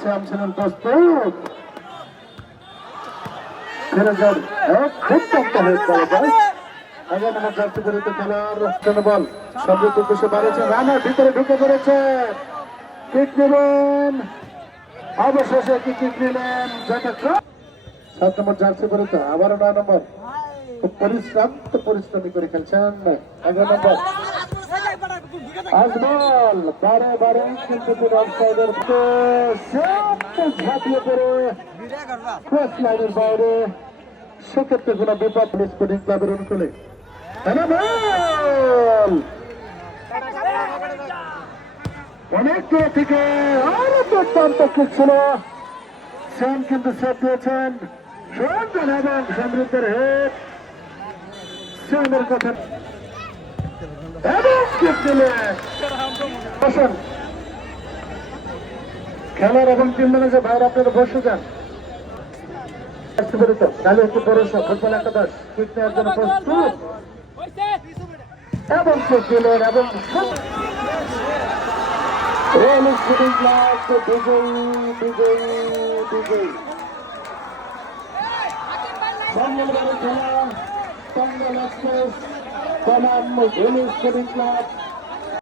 শ্যাম ছিলেন প্রস্তুত ফিরে যান খুব টক্কা হয়ে পড়ে যায় 11 নম্বর জার্সি পরিহিত খেলোয়াড় বল সমৃদ্ধ উদ্দেশ্যে বাড়িয়েছে রানার ভিতরে ঢুকে পড়েছে কিক নেবেন অবশেষে কিক নিলেন যথাক্রম 7 নম্বর জার্সি পরিহিত আবারও 9 নম্বর খুব পরিশ্রমী করে খেলছেন 11 নম্বর আজমল বারে বারে কিন্তু অফসাইডের ঝাঁপিয়ে পড়ে ক্রস লাইনের বাইরে সেক্ষেত্রে কোন বিপদ স্পোর্টিং ক্লাবের অনুকূলে অনেক দূর থেকে আরো দুর্দান্ত কিক ছিল শ্যাম কিন্তু সেট দিয়েছেন সুরঞ্জন এবং সমৃদ্ধের হেড শ্যামের কথা খেলার এবং টিম ম্যানেজার ভাইয়ের আপনারা বসে যান কালী একটি ভরসা ফুটবল একাদশ কিক নেওয়ার জন্য প্রস্তুত এবং কিক দিলেন এবং বিজয়ী মঙ্গলবারের খেলা টাঙ্গাইল এক্সপ্রেস বনাম স্পোর্টিং ক্লাব